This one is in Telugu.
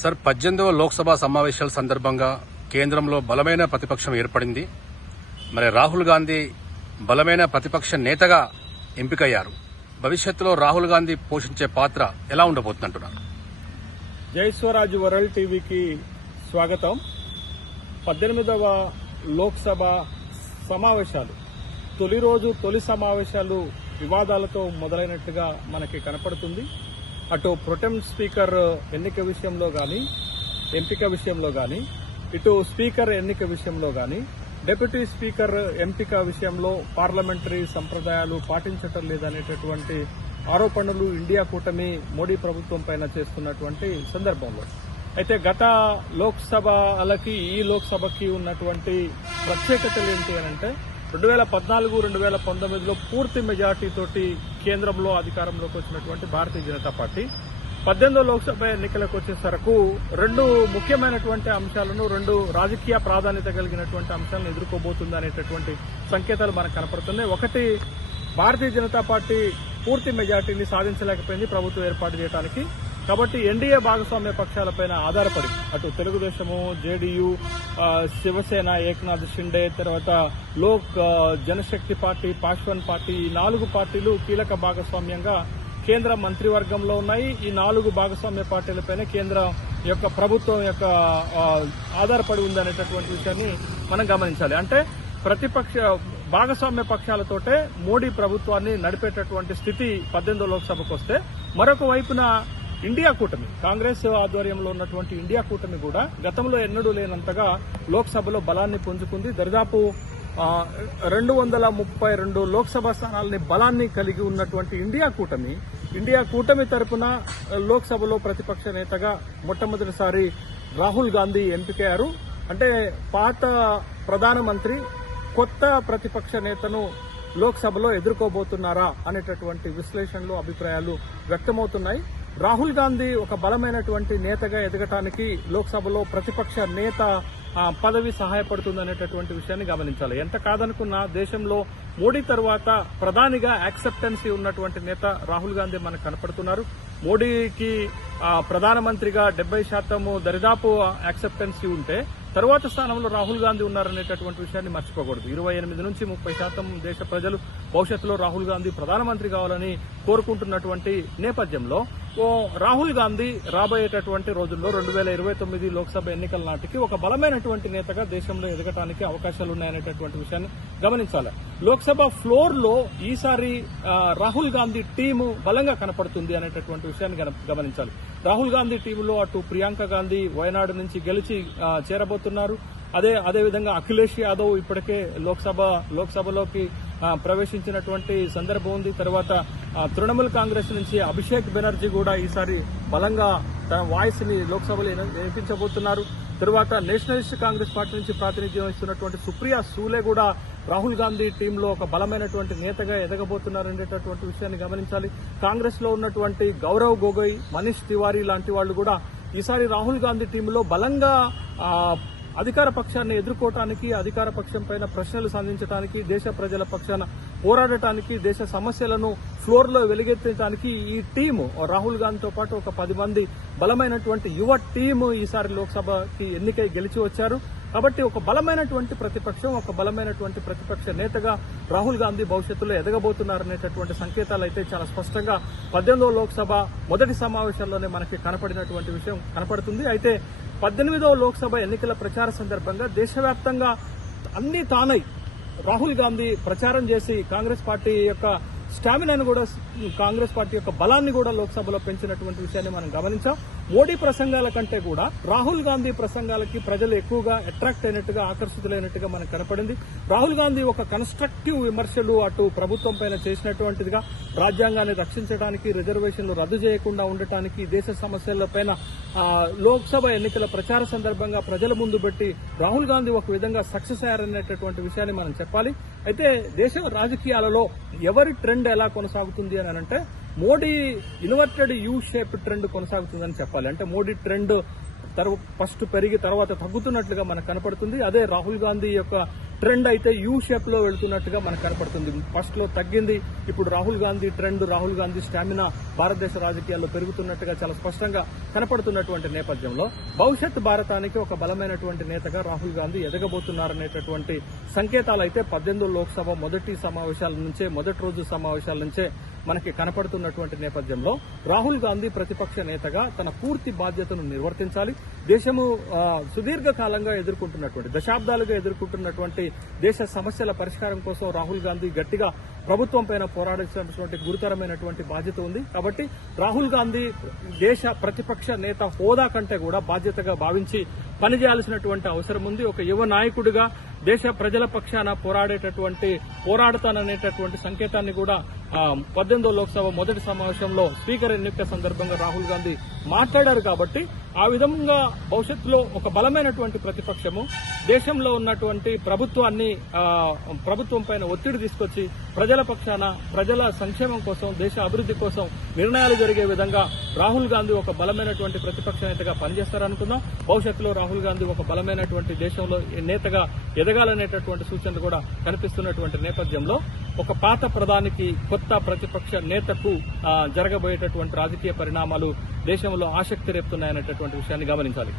సార్ 18వ లోక్సభ సమావేశాల సందర్భంగా కేంద్రంలో బలమైన ప్రతిపక్షం ఏర్పడింది. మరి రాహుల్ గాంధీ బలమైన ప్రతిపక్ష నేతగా ఎంపికయ్యారు. భవిష్యత్తులో రాహుల్ గాంధీ పోషించే పాత్ర ఎలా ఉండబోతుందంటున్నారు? జై స్వరాజ్ వరల్డ్ టీవీకి స్వాగతం. 18వ లోక్సభ సమావేశాలు తొలి రోజు తొలి సమావేశాలు వివాదాలతో మొదలైనట్టుగా మనకి కనపడుతుంది. అటు ప్రొటెం స్పీకర్ ఎన్నిక విషయంలో కానీ, ఎంపిక విషయంలో కానీ, ఇటు స్పీకర్ ఎన్నిక విషయంలో కానీ, డిప్యూటీ స్పీకర్ ఎంపిక విషయంలో పార్లమెంటరీ సంప్రదాయాలు పాటించటం లేదనేటటువంటి ఆరోపణలు ఇండియా కూటమి మోడీ ప్రభుత్వం పైన చేస్తున్నటువంటి సందర్భంలో అయితే గత లోక్సభలకి ఈ లోక్సభకి ఉన్నటువంటి ప్రత్యేకతలు ఏంటి అనంటే 2014-2019లో పూర్తి మెజార్టీతోటి కేంద్రంలో అధికారంలోకి వచ్చినటువంటి భారతీయ జనతా పార్టీ 18వ లోక్సభ ఎన్నికలకు వచ్చేసరకు రెండు ముఖ్యమైనటువంటి అంశాలను, రెండు రాజకీయ ప్రాధాన్యత కలిగినటువంటి అంశాలను ఎదుర్కోబోతుంది అనేటటువంటి సంకేతాలు మనకు కనపడుతున్నాయి. ఒకటి, భారతీయ జనతా పార్టీ పూర్తి మెజార్టీని సాధించలేకపోయింది ప్రభుత్వం ఏర్పాటు చేయడానికి. కాబట్టి ఎన్డీఏ భాగస్వామ్య పక్షాలపైన ఆధారపడి అటు తెలుగుదేశము, జేడీయూ, శివసేన, ఏక్నాథ్ షిండే, తర్వాత లోక్ జనశక్తి పార్టీ, పాశ్వన్ పార్టీ, ఈ 4 పార్టీలు కీలక భాగస్వామ్యంగా కేంద్ర మంత్రివర్గంలో ఉన్నాయి. ఈ 4 భాగస్వామ్య పార్టీలపైన కేంద్ర యొక్క ప్రభుత్వం యొక్క ఆధారపడి ఉందనేటటువంటి విషయాన్ని మనం గమనించాలి. అంటే ప్రతిపక్ష భాగస్వామ్య పక్షాలతోటే మోడీ ప్రభుత్వాన్ని నడిపేటటువంటి స్థితి 18వ లోక్సభకు వస్తే, మరొక వైపున ఇండియా కూటమి, కాంగ్రెస్ ఆధ్వర్యంలో ఉన్నటువంటి ఇండియా కూటమి కూడా గతంలో ఎన్నడూ లేనంతగా లోక్సభలో బలాన్ని పుంజుకుంది. దరిదాపు 232 లోక్సభ స్థానాలని బలాన్ని కలిగి ఉన్నటువంటి ఇండియా కూటమి తరపున లోక్సభలో ప్రతిపక్ష నేతగా మొట్టమొదటిసారి రాహుల్ గాంధీ ఎంపికయ్యారు. అంటే పాత ప్రధానమంత్రి కొత్త ప్రతిపక్ష నేతను లోక్సభలో ఎదుర్కోబోతున్నారా అనేటటువంటి విశ్లేషణలు, అభిప్రాయాలు వ్యక్తమవుతున్నాయి. రాహుల్ గాంధీ ఒక బలమైనటువంటి నేతగా ఎదగటానికి లోక్సభలో ప్రతిపక్ష నేత పదవి సహాయపడుతుందనేటటువంటి విషయాన్ని గమనించాలి. ఎంత కాదనుకున్నా దేశంలో మోడీ తర్వాత ప్రధానిగా యాక్సెప్టెన్సీ ఉన్నటువంటి నేత రాహుల్ గాంధీ మనకు కనపడుతున్నారు. మోడీకి ప్రధానమంత్రిగా 70% దరిదాపు యాక్సెప్టెన్సీ ఉంటే తరువాత స్థానంలో రాహుల్ గాంధీ ఉన్నారనేటటువంటి విషయాన్ని మర్చిపోకూడదు. 28 నుంచి 30% దేశ ప్రజలు భవిష్యత్తులో రాహుల్ గాంధీ ప్రధానమంత్రి కావాలని కోరుకుంటున్నటువంటి నేపథ్యంలో రాహుల్ గాంధీ రాబోయేటటువంటి రోజుల్లో 2029 లోక్సభ ఎన్నికల నాటికి ఒక బలమైనటువంటి నేతగా దేశంలో ఎదగటానికి అవకాశాలు ఉన్నాయనేటటువంటి విషయాన్ని గమనించాలి. లోక్సభ ఫ్లోర్ లో ఈసారి రాహుల్ గాంధీ టీము బలంగా కనపడుతుంది అనేటటువంటి విషయాన్ని గమనించాలి. రాహుల్ గాంధీ టీంలో అటు ప్రియాంక గాంధీ వయనాడు నుంచి గెలిచి చేరబోతున్నారు. అదేవిధంగా అఖిలేష్ యాదవ్ ఇప్పటికే లోక్సభలోకి ప్రవేశించినటువంటి సందర్భం ఉంది. తర్వాత తృణమూల్ కాంగ్రెస్ నుంచి అభిషేక్ బెనర్జీ కూడా ఈసారి బలంగా తన వాయిస్ ని లోక్సభలో వినిపించబోతున్నారు. తర్వాత నేషనలిస్ట్ కాంగ్రెస్ పార్టీ నుంచి ప్రాతినిధ్యం వహిస్తున్నటువంటి సుప్రియా సూలే కూడా రాహుల్ గాంధీ టీంలో ఒక బలమైనటువంటి నేతగా ఎదగబోతున్నారనేటటువంటి విషయాన్ని గమనించాలి. కాంగ్రెస్ లో ఉన్నటువంటి గౌరవ్ గొగోయ్, మనీష్ తివారీ లాంటి వాళ్లు కూడా ఈసారి రాహుల్ గాంధీ టీంలో బలంగా అధికార పక్షాన్ని ఎదుర్కోవటానికి, అధికార పక్షం పైన ప్రశ్నలు సంధించడానికి, దేశ ప్రజల పక్షాన పోరాడటానికి, దేశ సమస్యలను ఫ్లోర్ లో వెలుగెత్తడానికి ఈ టీము రాహుల్ గాంధీతో పాటు ఒక 10 మంది బలమైనటువంటి యువ టీము ఈసారి లోక్సభకి ఎన్నికై గెలిచి వచ్చారు. కాబట్టి ఒక బలమైనటువంటి ప్రతిపక్షం, ఒక బలమైనటువంటి ప్రతిపక్ష నేతగా రాహుల్ గాంధీ భవిష్యత్తులో ఎదగబోతున్నారనేటటువంటి సంకేతాలు అయితే చాలా స్పష్టంగా 18వ లోక్సభ మొదటి సమావేశంలోనే మనకి కనపడినటువంటి విషయం కనపడుతుంది. అయితే 18వ లోక్సభ ఎన్నికల ప్రచార సందర్భంగా దేశవ్యాప్తంగా అన్ని తానై రాహుల్ గాంధీ ప్రచారం చేసి కాంగ్రెస్ పార్టీ యొక్క స్టామినాను కూడా, కాంగ్రెస్ పార్టీ యొక్క బలాన్ని కూడా లోక్సభలో పెంచినటువంటి విషయాన్ని మనం గమనించాం. మోడీ ప్రసంగాల కంటే కూడా రాహుల్ గాంధీ ప్రసంగాలకి ప్రజలు ఎక్కువగా అట్రాక్ట్ అయినట్టుగా, ఆకర్షితులైనట్టుగా మనకు కనపడింది. రాహుల్ గాంధీ ఒక కన్స్ట్రక్టివ్ విమర్శలు అటు ప్రభుత్వం పైన చేసినటువంటిదిగా, రాజ్యాంగాన్ని రక్షించడానికి, రిజర్వేషన్లు రద్దు చేయకుండా ఉండటానికి, దేశ సమస్యలపైన లోక్సభ ఎన్నికల ప్రచార సందర్భంగా ప్రజల ముందు పెట్టి రాహుల్ గాంధీ ఒక విధంగా సక్సెస్ అయ్యారనేటటువంటి విషయాన్ని మనం చెప్పాలి. అయితే దేశ రాజకీయాలలో ఎవరి ట్రెండ్ ఎలా కొనసాగుతుంది అని అంటే Modi inverted U shape trend కొనసాగుతుందని చెప్పాలి. అంటే మోడీ ట్రెండ్ ఫస్ట్ పెరిగి తర్వాత తగ్గుతున్నట్లుగా మనకు కనపడుతుంది. అదే రాహుల్ గాంధీ యొక్క ట్రెండ్ అయితే యూ షేప్ లో వెళ్తున్నట్టుగా మనకు కనపడుతుంది. ఫస్ట్ లో తగ్గింది, ఇప్పుడు రాహుల్ గాంధీ ట్రెండ్, రాహుల్ గాంధీ స్టామినా భారతదేశ రాజకీయాల్లో పెరుగుతున్నట్టుగా చాలా స్పష్టంగా కనపడుతున్నటువంటి నేపథ్యంలో భవిష్యత్ భారతానికి ఒక బలమైనటువంటి నేతగా రాహుల్ గాంధీ ఎదగబోతున్నారనేటటువంటి సంకేతాలు అయితే 18 లోక్సభ మొదటి రోజు సమావేశాల నుంచే మనకి కనపడుతున్నటువంటి నేపథ్యంలో రాహుల్ గాంధీ ప్రతిపక్ష నేతగా తన పూర్తి బాధ్యతను నిర్వర్తించాలి. దేశము సుదీర్ఘకాలంగా ఎదుర్కొంటున్నటువంటి, దశాబ్దాలుగా ఎదుర్కొంటున్నటువంటి దేశ సమస్యల పరిష్కారం కోసం రాహుల్ గాంధీ గట్టిగా ప్రభుత్వం పైన పోరాడాల్సినటువంటి గురుతరమైనటువంటి బాధ్యత ఉంది. కాబట్టి రాహుల్ గాంధీ దేశ ప్రతిపక్ష నేత హోదా కంటే కూడా బాధ్యతగా భావించి పనిచేయాల్సినటువంటి అవసరం ఉంది. ఒక యువ నాయకుడిగా దేశ ప్రజల పక్షాన పోరాడతాననేటటువంటి సంకేతాన్ని కూడా 18వ లోక్సభ మొదటి సమావేశంలో స్పీకర్ ఎన్నిక సందర్భంగా రాహుల్ గాంధీ మాట్లాడారు. కాబట్టి ఆ విధంగా భవిష్యత్తులో ఒక బలమైనటువంటి ప్రతిపక్షము దేశంలో ఉన్నటువంటి ప్రభుత్వం పైన ఒత్తిడి తీసుకొచ్చి ప్రజల పక్షాన, ప్రజల సంక్షేమం కోసం, దేశ అభివృద్ధి కోసం నిర్ణయాలు జరిగే విధంగా రాహుల్ గాంధీ ఒక బలమైనటువంటి ప్రతిపక్ష నేతగా పనిచేస్తారనుకుందాం. భవిష్యత్తులో రాహుల్ గాంధీ ఒక బలమైనటువంటి దేశంలో నేతగా ఎదగాలనేటటువంటి సూచనలు కూడా కనిపిస్తున్నటువంటి నేపథ్యంలో ఒక పాత ప్రధానికి కొత్త ప్రతిపక్ష నేతకు జరగబోయేటటువంటి రాజకీయ పరిణామాలు దేశంలో ఆసక్తి రేపుతున్నాయనేటటువంటి విషయాన్ని గమనించాలి.